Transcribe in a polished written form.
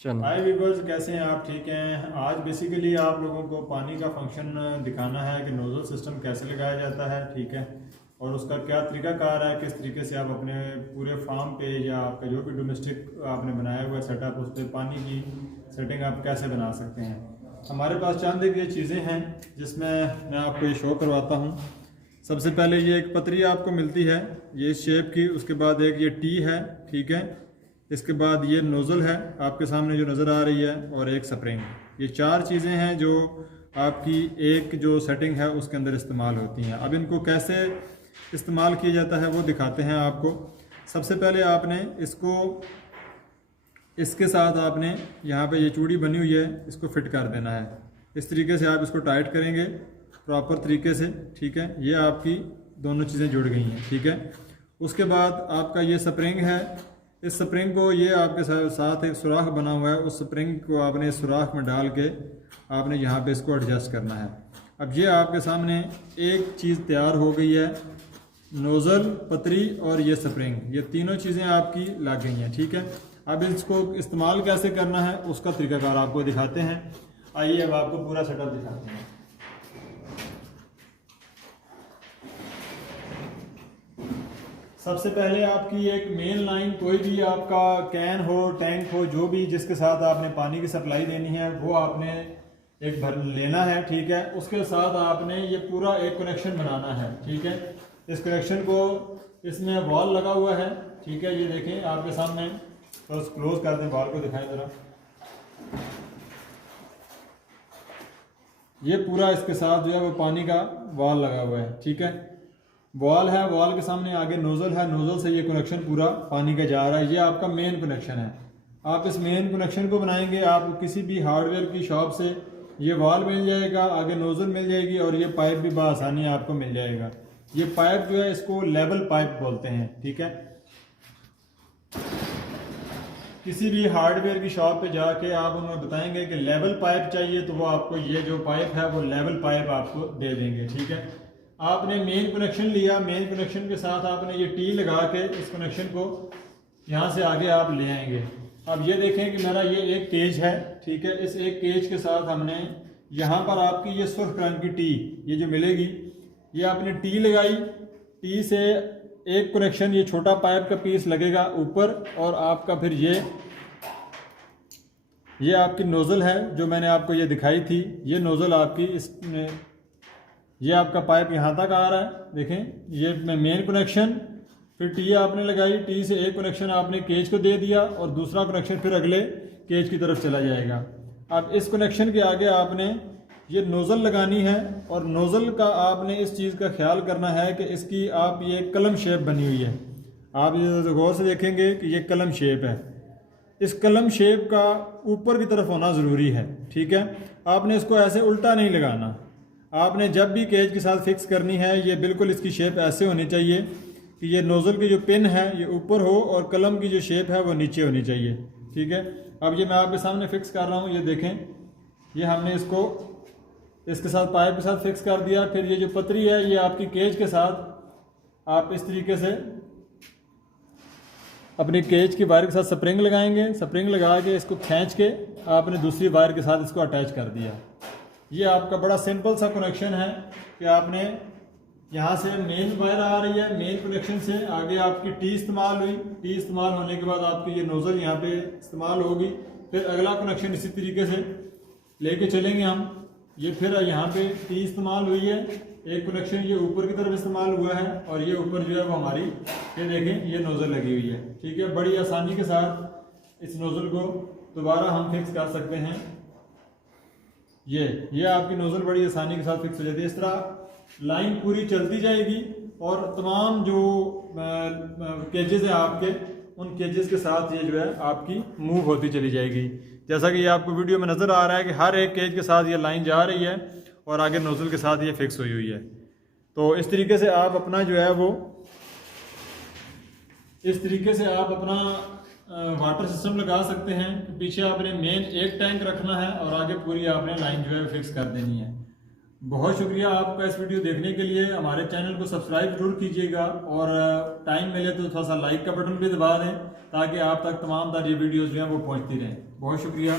चलो। हाय वीवर्स, कैसे हैं आप? ठीक हैं। आज बेसिकली आप लोगों को पानी का फंक्शन दिखाना है कि नोजल सिस्टम कैसे लगाया जाता है, ठीक है, और उसका क्या तरीकाकार है, किस तरीके से आप अपने पूरे फार्म पे या आपका जो भी डोमेस्टिक आपने बनाया हुआ सेटअप उस पर पानी की सेटिंग आप कैसे बना सकते हैं। हमारे पास चंद एक ये चीज़ें हैं जिसमें मैं आपको ये शो करवाता हूँ। सबसे पहले ये एक पतरी आपको मिलती है ये शेप की, उसके बाद एक ये टी है, ठीक है, इसके बाद ये नोज़ल है आपके सामने जो नज़र आ रही है, और एक स्प्रिंग। ये चार चीज़ें हैं जो आपकी एक जो सेटिंग है उसके अंदर इस्तेमाल होती हैं। अब इनको कैसे इस्तेमाल किया जाता है वो दिखाते हैं आपको। सबसे पहले आपने इसको इसके साथ आपने यहाँ पे ये चूड़ी बनी हुई है इसको फिट कर देना है। इस तरीके से आप इसको टाइट करेंगे प्रॉपर तरीके से, ठीक है। ये आपकी दोनों चीज़ें जुड़ गई हैं, ठीक है। उसके बाद आपका ये स्प्रिंग है, इस स्प्रिंग को ये आपके साथ एक सुराख बना हुआ है, उस स्प्रिंग को आपने इस सुराख में डाल के आपने यहाँ पे इसको एडजस्ट करना है। अब ये आपके सामने एक चीज़ तैयार हो गई है, नोज़ल, पतरी और ये स्प्रिंग, ये तीनों चीज़ें आपकी लग गई हैं, ठीक है। अब इसको इस्तेमाल कैसे करना है उसका तरीकाकार आपको दिखाते हैं। आइए अब आपको पूरा सेटअप दिखाते हैं। सबसे पहले आपकी एक मेन लाइन, कोई भी आपका कैन हो, टैंक हो, जो भी जिसके साथ आपने पानी की सप्लाई देनी है वो आपने एक भर लेना है, ठीक है। उसके साथ आपने ये पूरा एक कनेक्शन बनाना है, ठीक है। इस कनेक्शन को, इसमें वॉल लगा हुआ है, ठीक है, ये देखें आपके सामने। तो क्लोज कर दें, वॉल को दिखाएं ज़रा। ये पूरा इसके साथ जो है वो पानी का वॉल लगा हुआ है, ठीक है। वॉल है, वॉल के सामने आगे नोज़ल है, नोज़ल से ये कनेक्शन पूरा पानी का जा रहा है। ये आपका मेन कनेक्शन है। आप इस मेन कनेक्शन को बनाएंगे, आप किसी भी हार्डवेयर की शॉप से ये वॉल मिल जाएगा, आगे नोज़ल मिल जाएगी और ये पाइप भी बआसानी आपको मिल जाएगा। ये पाइप जो है इसको लेवल पाइप बोलते हैं, ठीक है। किसी भी हार्डवेयर की शॉप पे जाके आप उन्हें बताएंगे कि लेवल पाइप चाहिए, तो वो आपको ये जो पाइप है वो लेवल पाइप आपको दे देंगे, ठीक है। आपने मेन कनेक्शन लिया, मेन कनेक्शन के साथ आपने ये टी लगा के इस कनेक्शन को यहाँ से आगे आप ले आएंगे। अब ये देखें कि मेरा ये एक केज है, ठीक है। इस एक केज के साथ हमने यहाँ पर आपकी ये सुर्ख रंग की टी ये जो मिलेगी, ये आपने टी लगाई, टी से एक कनेक्शन ये छोटा पाइप का पीस लगेगा ऊपर, और आपका फिर ये आपकी नोज़ल है जो मैंने आपको ये दिखाई थी। ये नोज़ल आपकी इसमें, ये आपका पाइप यहाँ तक आ रहा है, देखें, ये मेन कनेक्शन, फिर टी आपने लगाई, टी से एक कनेक्शन आपने केज को दे दिया और दूसरा कनेक्शन फिर अगले केज की तरफ चला जाएगा। अब इस कनेक्शन के आगे आपने ये नोज़ल लगानी है, और नोज़ल का आपने इस चीज़ का ख्याल करना है कि इसकी आप ये कलम शेप बनी हुई है। आप ये गौर से देखेंगे कि ये कलम शेप है, इस कलम शेप का ऊपर की तरफ होना ज़रूरी है, ठीक है। आपने इसको ऐसे उल्टा नहीं लगाना। आपने जब भी केज के साथ फिक्स करनी है ये बिल्कुल इसकी शेप ऐसे होनी चाहिए कि ये नोज़ल की जो पिन है ये ऊपर हो और कलम की जो शेप है वो नीचे होनी चाहिए, ठीक है। अब ये मैं आपके सामने फिक्स कर रहा हूँ, ये देखें, ये हमने इसको इसके साथ पाइप के साथ फिक्स कर दिया। फिर ये जो पतरी है ये आपकी केज के साथ आप इस तरीके से अपनी केज की वायर के साथ स्प्रिंग लगाएंगे। स्प्रिंग लगा के इसको खींच के आपने दूसरी वायर के साथ इसको अटैच कर दिया। ये आपका बड़ा सिंपल सा कनेक्शन है कि आपने यहाँ से मेन वायर आ रही है, मेन कनेक्शन से आगे आपकी टी इस्तेमाल हुई, टी इस्तेमाल होने के बाद आपकी ये नोज़ल यहाँ पे इस्तेमाल होगी। फिर अगला कनेक्शन इसी तरीके से लेके चलेंगे हम। ये फिर यहाँ पे टी इस्तेमाल हुई है, एक कनेक्शन ये ऊपर की तरफ इस्तेमाल हुआ है, और ये ऊपर जो है वो हमारी, ये देखें, ये नोज़ल लगी हुई है, ठीक है। बड़ी आसानी के साथ इस नोज़ल को दोबारा हम फिक्स कर सकते हैं। ये आपकी नोज़ल बड़ी आसानी के साथ फिक्स हो जाती है। इस तरह लाइन पूरी चलती जाएगी और तमाम जो केजेस है आपके, उन केजेस के साथ ये जो है आपकी मूव होती चली जाएगी। जैसा कि ये आपको वीडियो में नज़र आ रहा है कि हर एक केज के साथ ये लाइन जा रही है और आगे नोज़ल के साथ ये फिक्स हुई है। तो इस तरीके से आप अपना जो है वो, इस तरीके से आप अपना वाटर सिस्टम लगा सकते हैं। पीछे आपने मेन एक टैंक रखना है और आगे पूरी आपने लाइन जो है फिक्स कर देनी है। बहुत शुक्रिया आपका इस वीडियो देखने के लिए। हमारे चैनल को सब्सक्राइब जरूर कीजिएगा और टाइम मिले तो थोड़ा सा लाइक का बटन भी दबा दें ताकि आप तक तमाम ताज़ी वीडियोज़ जो हैं वो पहुंचती रहें। बहुत शुक्रिया।